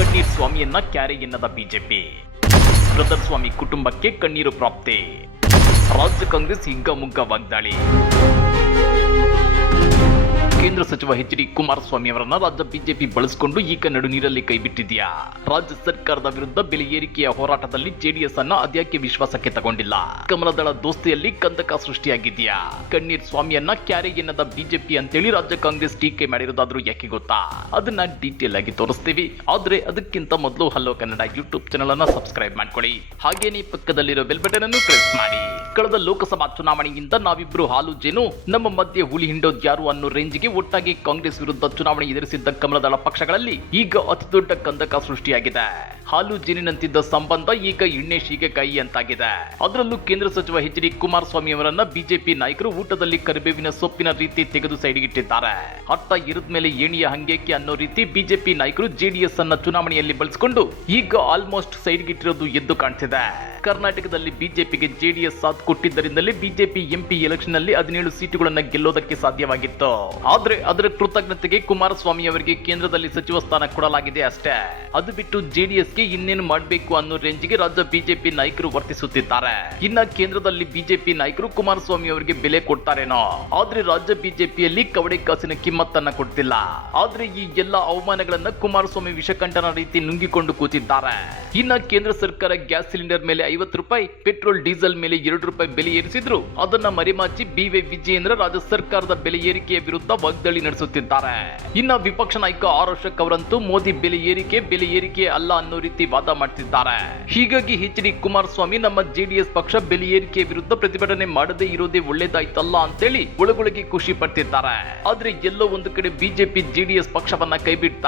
ಕಣ್ಣೀರ್ ಸ್ವಾಮಿಯನ್ನ ಕ್ಯಾರಿ ಎನ್ನದ ಬಿಜೆಪಿ. ಬ್ರದರ್ ಸ್ವಾಮಿ ಕುಟುಂಬಕ್ಕೆ ಕಣ್ಣೀರು ಪ್ರಾಪ್ತಿ. ರಾಜ್ಯ ಕಾಂಗ್ರೆಸ್ ಹಿಗ್ಗಾಮುಗ್ಗ ವಾಗ್ದಾಳಿ. ಕೇಂದ್ರ ಸಚಿವ ಎಚ್ ಡಿ ಕುಮಾರಸ್ವಾಮಿ ಅವರನ್ನ ರಾಜ್ಯ ಬಿಜೆಪಿ ಬಳಸಿಕೊಂಡು ಈಗ ನಡು ನೀರಲ್ಲಿ ಕೈಬಿಟ್ಟಿದ್ಯಾ ರಾಜ್ಯ ಸರ್ಕಾರದ ವಿರುದ್ಧ ಬೆಲೆ ಏರಿಕೆಯ ಹೋರಾಟದಲ್ಲಿ ಜೆಡಿಎಸ್ ಅನ್ನ ಅದ್ಯಾಕೆ ವಿಶ್ವಾಸಕ್ಕೆ ತಗೊಂಡಿಲ್ಲ? ಕಮಲದಳ ದೋಸ್ತಿಯಲ್ಲಿ ಕಂದಕ ಸೃಷ್ಟಿಯಾಗಿದ್ಯಾ? ಕಣ್ಣೀರ್ ಸ್ವಾಮಿಯನ್ನ ಕ್ಯಾರೆ ಎನ್ನದ ಬಿಜೆಪಿ ಅಂತೇಳಿ ರಾಜ್ಯ ಕಾಂಗ್ರೆಸ್ ಟೀಕೆ ಮಾಡಿರೋದಾದ್ರೂ ಯಾಕೆ ಗೊತ್ತಾ? ಅದನ್ನ ಡೀಟೇಲ್ ಆಗಿ ತೋರಿಸ್ತೀವಿ. ಆದ್ರೆ ಅದಕ್ಕಿಂತ ಮೊದಲು ಹಲೋ ಕನ್ನಡ ಯೂಟ್ಯೂಬ್ ಚಾನಲ್ ಅನ್ನ ಸಬ್ಸ್ಕ್ರೈಬ್ ಮಾಡ್ಕೊಳ್ಳಿ. ಹಾಗೇನೇ ಪಕ್ಕದಲ್ಲಿರೋ ಬೆಲ್ ಬಟನ್ ಅನ್ನು ಪ್ರೆಸ್ ಮಾಡಿ. ಕಳೆದ ಲೋಕಸಭಾ ಚುನಾವಣೆಯಿಂದ ನಾವಿಬ್ರು ಹಾಲು ಜೇನು, ನಮ್ಮ ಮಧ್ಯೆ ಹುಲಿ ಹಿಂಡೋದ್ ಯಾರು ಅನ್ನೋ ರೇಂಜ್ಗೆ ಒಟ್ಟಾಗಿ ಕಾಂಗ್ರೆಸ್ ವಿರುದ್ಧ ಚುನಾವಣೆ ಎದುರಿಸಿದ್ದ ಕಮಲದಳ ಪಕ್ಷಗಳಲ್ಲಿ ಈಗ ಅತಿದೊಡ್ಡ ಕಂದಕ ಸೃಷ್ಟಿಯಾಗಿದೆ. ಹಾಲು ಜೇನಿನಂತಿದ್ದ ಸಂಬಂಧ ಈಗ ಎಣ್ಣೆ ಕೈ ಅಂತಾಗಿದೆ. ಅದರಲ್ಲೂ ಕೇಂದ್ರ ಸಚಿವ ಎಚ್ ಡಿ ಕುಮಾರಸ್ವಾಮಿ ಅವರನ್ನ ಬಿಜೆಪಿ ನಾಯಕರು ಊಟದಲ್ಲಿ ಕರಿಬೇವಿನ ಸೊಪ್ಪಿನ ರೀತಿ ತೆಗೆದು ಸೈಡ್ಗಿಟ್ಟಿದ್ದಾರೆ. ಅರ್ಥ ಇರದ ಮೇಲೆ ಏಣಿಯ ಹಂಗೇಕೆ ಅನ್ನೋ ರೀತಿ ಬಿಜೆಪಿ ನಾಯಕರು ಜೆಡಿಎಸ್ ಅನ್ನ ಚುನಾವಣೆಯಲ್ಲಿ ಬಳಸಿಕೊಂಡು ಈಗ ಆಲ್ಮೋಸ್ಟ್ ಸೈಡ್ಗಿಟ್ಟಿರೋದು ಎದ್ದು ಕಾಣ್ತಿದೆ. ಕರ್ನಾಟಕದಲ್ಲಿ ಬಿಜೆಪಿಗೆ ಜೆಡಿಎಸ್ ಸಾಥ್ ಕೊಟ್ಟಿದ್ದರಿಂದಲೇ ಬಿಜೆಪಿ ಎಂಪಿ ಎಲೆಕ್ಷನ್ನಲ್ಲಿ ಹದಿನೇಳು ಸೀಟುಗಳನ್ನ ಗೆಲ್ಲೋದಕ್ಕೆ ಸಾಧ್ಯವಾಗಿತ್ತು. ಆದ್ರೆ ಅದರ ಕೃತಜ್ಞತೆಗೆ ಕುಮಾರಸ್ವಾಮಿ ಅವರಿಗೆ ಕೇಂದ್ರದಲ್ಲಿ ಸಚಿವ ಸ್ಥಾನ ಕೊಡಲಾಗಿದೆ ಅಷ್ಟೇ. ಅದು ಬಿಟ್ಟು ಜೆಡಿಎಸ್ಗೆ ಇನ್ನೇನು ಮಾಡಬೇಕು ಅನ್ನೋ ರೇಂಜ್ಗೆ ರಾಜ್ಯ ಬಿಜೆಪಿ ನಾಯಕರು ವರ್ತಿಸುತ್ತಿದ್ದಾರೆ. ಇನ್ನ ಕೇಂದ್ರದಲ್ಲಿ ಬಿಜೆಪಿ ನಾಯಕರು ಕುಮಾರಸ್ವಾಮಿ ಅವರಿಗೆ ಬೆಲೆ ಕೊಡ್ತಾರೇನೋ? ಆದ್ರೆ ರಾಜ್ಯ ಬಿಜೆಪಿಯಲ್ಲಿ ಕವಡೆ ಕಾಸಿನ ಕಿಮ್ಮತ್ತನ್ನ ಕೊಡ್ತಿಲ್ಲ. ಆದ್ರೆ ಈ ಎಲ್ಲ ಅವಮಾನಗಳನ್ನ ಕುಮಾರಸ್ವಾಮಿ ವಿಷಕಂಠನ ರೀತಿ ನುಂಗಿಕೊಂಡು ಕೂತಿದ್ದಾರೆ. ಇನ್ನ ಕೇಂದ್ರ ಸರ್ಕಾರ ಗ್ಯಾಸ್ ಸಿಲಿಂಡರ್ ಮೇಲೆ ಐವತ್ತು ರೂಪಾಯಿ, ಪೆಟ್ರೋಲ್, ಡೀಸೆಲ್ ಮೇಲೆ ಎರಡು ರೂಪಾಯಿ ಬೆಲೆ ಏರಿಸಿದ್ರು, ಅದನ್ನ ಮರೆಮಾಚಿ ಬಿವಿ ವಿಜಯೇಂದ್ರ ರಾಜ್ಯ ಸರ್ಕಾರದ ಬೆಲೆ ಏರಿಕೆಯ ವಿರುದ್ಧ ವಾಗ್ದಾಳಿ ನಡೆಸುತ್ತಿದ್ದಾರೆ. ಇನ್ನ ವಿಪಕ್ಷ ನಾಯಕ ಆರ್ ಅವರಂತೂ ಮೋದಿ ಬೆಲೆ ಏರಿಕೆ ಬೆಲೆ ಏರಿಕೆ ಅಲ್ಲ ಅನ್ನೋ ರೀತಿ ವಾದ ಮಾಡ್ತಿದ್ದಾರೆ. ಹೀಗಾಗಿ ಎಚ್ ಡಿ ಕುಮಾರಸ್ವಾಮಿ ನಮ್ಮ ಜೆಡಿಎಸ್ ಪಕ್ಷ ಬೆಲೆ ಏರಿಕೆ ವಿರುದ್ಧ ಪ್ರತಿಭಟನೆ ಮಾಡದೇ ಇರೋದೇ ಒಳ್ಳೇದಾಯ್ತಲ್ಲ ಅಂತೇಳಿ ಒಳಗೊಳಗೆ ಖುಷಿ ಪಡ್ತಿದ್ದಾರೆ. ಆದ್ರೆ ಎಲ್ಲೋ ಒಂದು ಕಡೆ ಬಿಜೆಪಿ ಜೆಡಿಎಸ್ ಪಕ್ಷವನ್ನ ಕೈಬಿಟ್ಟ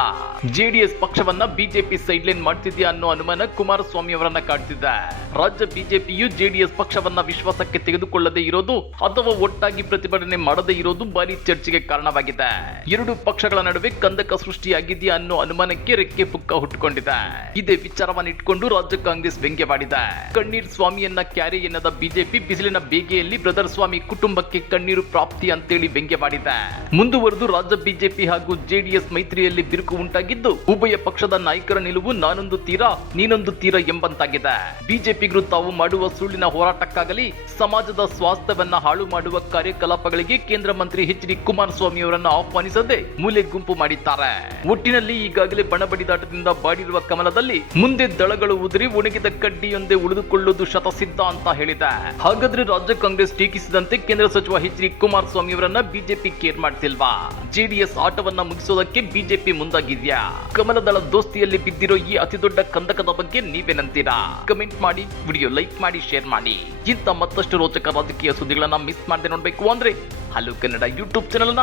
ಜೆಡಿಎಸ್ ಪಕ್ಷವನ್ನ ಬಿಜೆಪಿ ಸೈಡ್ ಲೈನ್ ಮಾಡ್ತಿದ್ಯಾ ಅನ್ನೋ ಅನುಮಾನ ಕುಮಾರಸ್ವಾಮಿ ಅವರನ್ನ ಕಾಡ್ತಿದೆ ರಾಜ್ಯ ಬಿಜೆಪಿಯು ಜೆಡಿಎಸ್ ಪಕ್ಷವನ್ನ ವಿಶ್ವಾಸಕ್ಕೆ ತೆಗೆದುಕೊಳ್ಳದೆ ಇರೋದು ಅಥವಾ ಒಟ್ಟಾಗಿ ಪ್ರತಿಭಟನೆ ಮಾಡದೇ ಇರೋದು ಭಾರಿ ಚರ್ಚೆಗೆ ಕಾರಣವಾಗಿದೆ ಎರಡು ಪಕ್ಷಗಳ ನಡುವೆ ಕಂದಕ ಸೃಷ್ಟಿಯಾಗಿದೆಯಾ ಅನ್ನೋ ಅನುಮಾನಕ್ಕೆ ರೆಕ್ಕೆ ಪುಕ್ಕ ಹುಟ್ಟುಕೊಂಡಿದೆ ಇದೇ ವಿಚಾರವನ್ನ ಇಟ್ಕೊಂಡು ರಾಜ್ಯ ಕಾಂಗ್ರೆಸ್ ವ್ಯಂಗ್ಯವಾಡಿದೆ ಕಣ್ಣೀರ್ ಸ್ವಾಮಿಯನ್ನ ಕ್ಯಾರೆ ಎನ್ನದ ಬಿಜೆಪಿ ಬಿಸಿಲಿನ ಬೇಗೆಯಲ್ಲಿ ಬ್ರದರ್ ಸ್ವಾಮಿ ಕುಟುಂಬಕ್ಕೆ ಕಣ್ಣೀರು ಪ್ರಾಪ್ತಿ ಅಂತೇಳಿ ವ್ಯಂಗ್ಯವಾಡಿದೆ ಮುಂದುವರೆದು ರಾಜ್ಯ ಬಿಜೆಪಿ ಹಾಗೂ ಜೆಡಿಎಸ್ ಮೈತ್ರಿಯಲ್ಲಿ ಬಿರುಕು ಉಂಟಾಗಿದ್ದು, ಉಭಯ ಪಕ್ಷದ ನಾಯಕರ ನಿಲುವು ನಾನೊಂದು ತೀರ, ನೀನೊಂದು ತೀರ ಎಂಬಂತಾಗಿದೆ. ಬಿಜೆಪಿಗರು ತಾವು ಮಾಡುವ ಸುಳ್ಳಿನ ಹೋರಾಟಕ್ಕಾಗಲಿ, ಸಮಾಜದ ಸ್ವಾಸ್ಥ್ಯವನ್ನ ಹಾಳು ಮಾಡುವ ಕಾರ್ಯಕಲಾಪಗಳಿಗೆ ಕೇಂದ್ರ ಮಂತ್ರಿ ಎಚ್ ಡಿ ಕುಮಾರಸ್ವಾಮಿ ಅವರನ್ನು ಆಹ್ವಾನಿಸದೆ ಮೂಲೆ ಗುಂಪು ಮಾಡಿದ್ದಾರೆ. ಒಟ್ಟಿನಲ್ಲಿ ಈಗಾಗಲೇ ಬಣ ಬಡಿದಾಟದಿಂದ ಬಾಡಿರುವ ಕಮಲದಲ್ಲಿ ಮುಂದೆ ದಳಗಳು ಉದುರಿ ಒಣಗಿದ ಕಡ್ಡಿಯೊಂದೇ ಉಳಿದುಕೊಳ್ಳುವುದು ಶತಸಿದ್ಧ ಅಂತ ಹೇಳಿದೆ. ಹಾಗಾದ್ರೆ ರಾಜ್ಯ ಕಾಂಗ್ರೆಸ್ ಟೀಕಿಸಿದಂತೆ ಕೇಂದ್ರ ಸಚಿವ ಎಚ್ ಡಿ ಕುಮಾರಸ್ವಾಮಿ ಅವರನ್ನ ಬಿಜೆಪಿ ಕೇರ್ ಮಾಡ್ತಿಲ್ವಾ? ಜೆಡಿಎಸ್ ಆಟವನ್ನ ಮುಗಿಸೋದಕ್ಕೆ ಬಿಜೆಪಿ ಮುಂದಾಗಿದ್ಯಾ? ಕಮಲದಳ ದೋಸ್ತಿಯಲ್ಲಿ ಬಿದ್ದಿರೋ ಈ ಅತಿದೊಡ್ಡ ಕಂದಕದ ಬಗ್ಗೆ ನೀವೇನಂತೀರಾ ಕಮೆಂಟ್ ಮಾಡಿ, ವಿಡಿಯೋ ಲೈಕ್ ಮಾಡಿ, ಶೇರ್ ಮಾಡಿ. ಇಂಥ ಮತ್ತಷ್ಟು ರೋಚಕ ರಾಜಕೀಯ ಸುದ್ದಿಗಳನ್ನ ಮಿಸ್ ಮಾಡದೆ ನೋಡ್ಬೇಕು ಅಂದ್ರೆ ಹಲೋ ಕನ್ನಡ ಯೂಟ್ಯೂಬ್ ಚಾನಲ್ನ